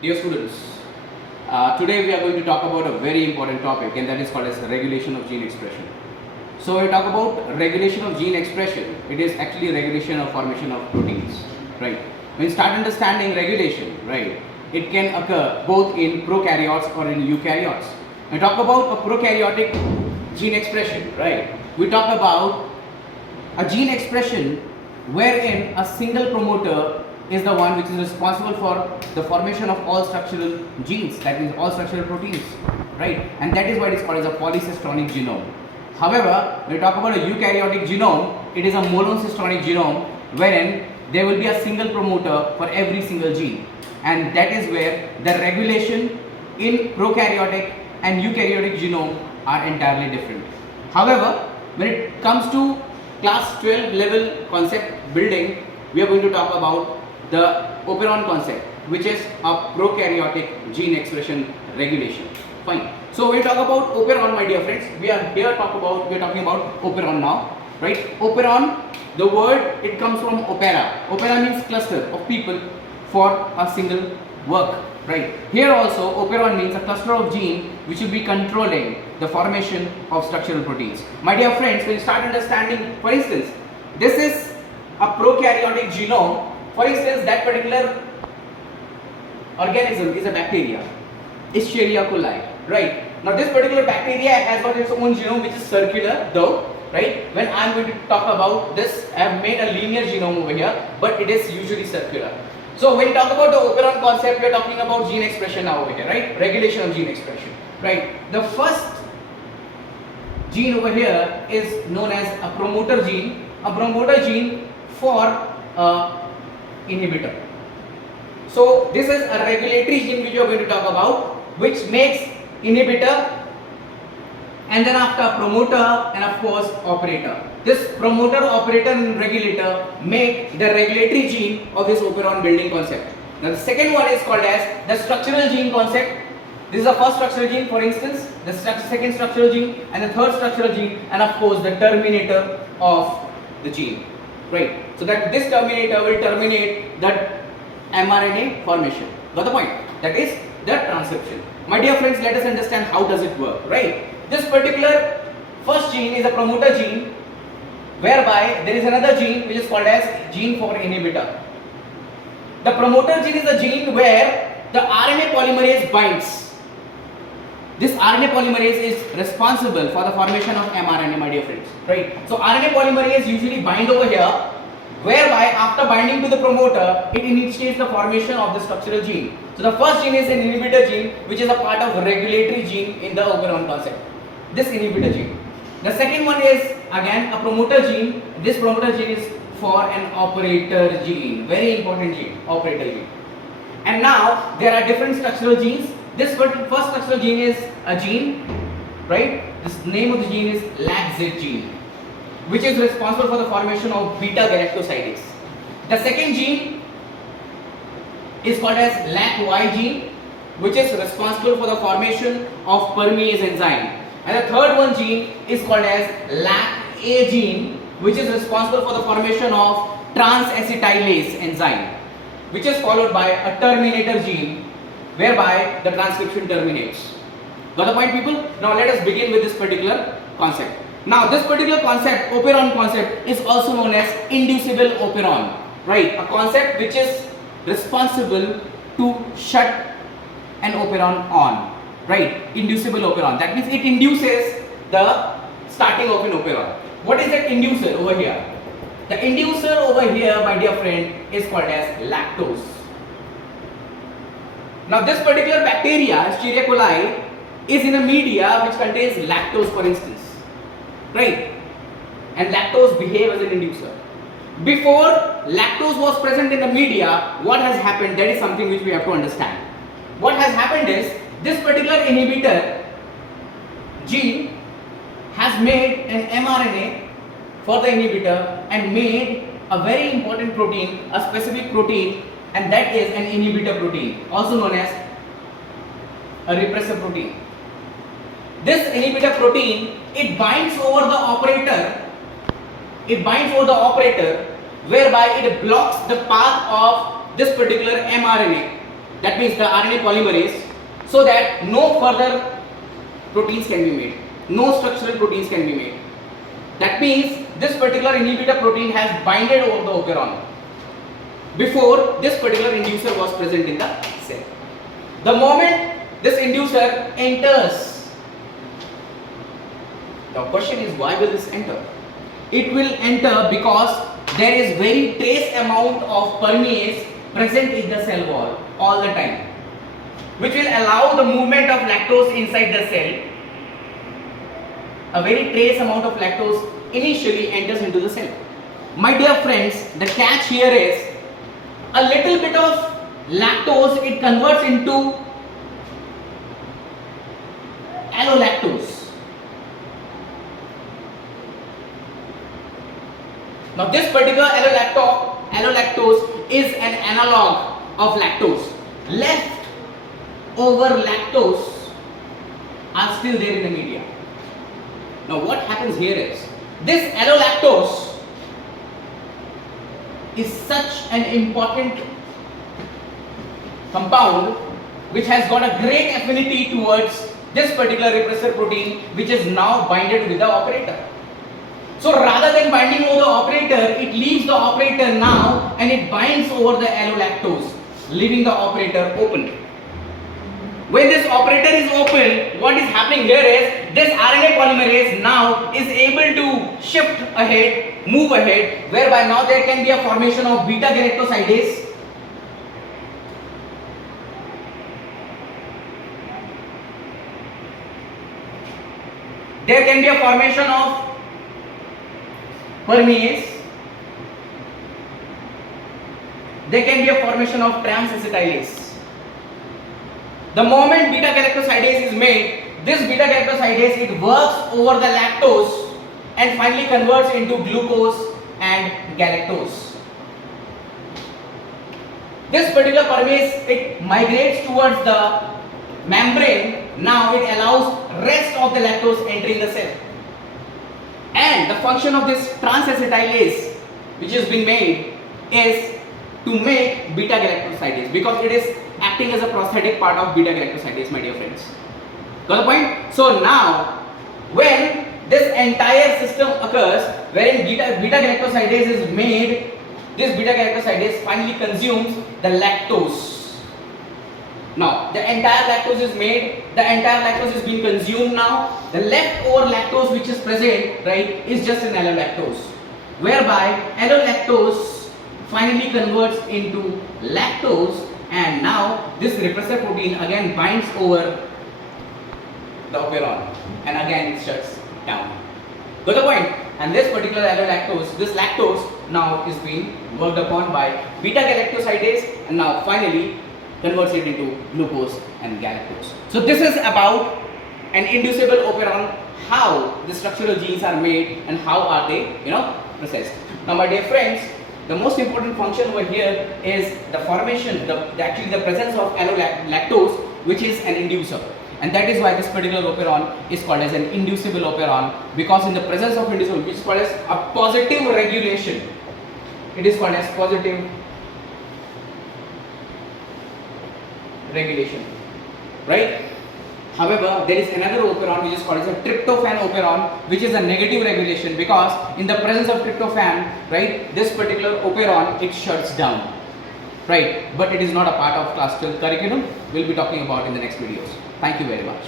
Dear students, today we are going to talk about a very important topic, and that is called as regulation of gene expression. So when we talk about regulation of gene expression, it is actually regulation of formation of proteins, right? When you start understanding regulation, right, it can occur both in prokaryotes or in eukaryotes. When we talk about a prokaryotic gene expression, right, we talk about a gene expression wherein a single promoter is the one which is responsible for the formation of all structural genes, that means all structural proteins, right? And that is why it is called as a polycystonic genome. However, when we talk about a eukaryotic genome, it is a monocystonic genome wherein there will be a single promoter for every single gene, and that is where the regulation in prokaryotic and eukaryotic genome are entirely different. However, when it comes to class 12 level concept building, we are going to talk about the operon concept, which is a prokaryotic gene expression regulation. Fine. So when we talk about operon, my dear friends, we are talking about operon now, right? Operon, the word, it comes from opera. Opera means cluster of people for a single work, right? Here also operon means a cluster of gene which will be controlling the formation of structural proteins. My dear friends, when you start understanding, for instance, this is a prokaryotic genome. For instance, that particular organism is a bacteria, Escherichia coli, right? Now this particular bacteria has got its own genome which is circular though, right? When I am going to talk about this, I have made a linear genome over here, but it is usually circular. So when we talk about the operon concept, we are talking about gene expression now over here, right? Regulation of gene expression, right? The first gene over here is known as a promoter gene for inhibitor. So this is a regulatory gene which we are going to talk about, which makes inhibitor and then after promoter and of course operator. This promoter, operator and regulator make the regulatory gene of this operon building concept. Now the second one is called as the structural gene concept. This is the first structural gene, for instance, the second structural gene and the third structural gene, and of course the terminator of the gene. Right, so that this terminator will terminate that mRNA formation. Got the point? That is the transcription. My dear friends, let us understand how does it work, right? This particular first gene is a promoter gene, whereby there is another gene which is called as gene for inhibitor. The promoter gene is a gene where the RNA polymerase binds. This RNA polymerase is responsible for the formation of mRNA, my dear friends, right? So RNA polymerase usually bind over here, whereby after binding to the promoter, it initiates the formation of the structural gene. So the first gene is an inhibitor gene, which is a part of regulatory gene in the operon concept. This inhibitor gene. The second one is again a promoter gene. This promoter gene is for an operator gene, very important gene, operator gene. And now there are different structural genes. This first structural gene is a gene, right? This name of the gene is LAC-Z gene, which is responsible for the formation of beta-galactosidase. The second gene is called as LAC-Y gene, which is responsible for the formation of permease enzyme. And the third one gene is called as LAC-A gene, which is responsible for the formation of trans-acetylase enzyme, which is followed by a terminator gene, whereby the transcription terminates. Got the point, people? Now let us begin with this particular concept. Now this particular concept, operon concept, is also known as inducible operon, right? A concept which is responsible to shut an operon on, right? Inducible operon. That means it induces the starting of an operon. What is that inducer over here? The inducer over here, my dear friend, is called as lactose. Now this particular bacteria, Escherichia coli, is in a media which contains lactose, for instance, right? And lactose behave as an inducer. Before lactose was present in the media, what has happened? That is something which we have to understand. What has happened is this particular inhibitor gene has made an mRNA for the inhibitor and made a very important protein, a specific protein, and that is an inhibitor protein, also known as a repressor protein. This inhibitor protein, it binds over the operator, whereby it blocks the path of this particular mRNA that means the RNA polymerase, so that no further proteins can be made, no structural proteins can be made. That means this particular inhibitor protein has binded over the operon before this particular inducer was present in the cell. The moment this inducer enters, the question is, why will this enter? It will enter because there is very trace amount of permease present in the cell wall all the time, which will allow the movement of lactose inside the cell. A very trace amount of lactose initially enters into the cell. My dear friends, the catch here is a little bit of lactose, it converts into allolactose. Now this particular allolactose is an analog of lactose. Left over lactose are still there in the media. Now what happens here is, this allolactose is such an important compound which has got a great affinity towards this particular repressor protein, which is now binded with the operator. So rather than binding over the operator, it leaves the operator now and it binds over the allolactose, leaving the operator open. When this operator is open, what is happening here is, this RNA polymerase now is able to shift ahead, move ahead, whereby now there can be a formation of beta-galactosidase. There can be a formation of permease. There can be a formation of transacetylase. The moment beta-galactosidase is made, this beta-galactosidase, it works over the lactose and finally converts into glucose and galactose. This particular permease, it migrates towards the membrane. Now it allows rest of the lactose entering the cell. And the function of this transacetylase, which has been made, is to make beta-galactosidase, because it is acting as a prosthetic part of beta-galactosidase, my dear friends. Got the point? So now, when this entire system occurs, wherein beta-galactosidase is made, this beta-galactosidase finally consumes the lactose. Now, the entire lactose is made, the entire lactose is being consumed now. The leftover lactose which is present, right, is just an allolactose, whereby allolactose finally converts into lactose, and now this repressor protein again binds over the operon and again it shuts down. Got the point? And this particular allolactose, this lactose now is being worked upon by beta-galactosidase and now finally converts it into glucose and galactose. So this is about an inducible operon, how the structural genes are made and how are they, processed. Now my dear friends, the most important function over here is the formation, actually the presence of allolactose, which is an inducer. And that is why this particular operon is called as an inducible operon, because in the presence of inducible, which is called as a positive regulation, it is called as positive regulation, right? However, there is another operon which is called as a tryptophan operon, which is a negative regulation, because in the presence of tryptophan, right, this particular operon, it shuts down, right? But it is not a part of classical curriculum. We'll be talking about in the next videos. Thank you very much.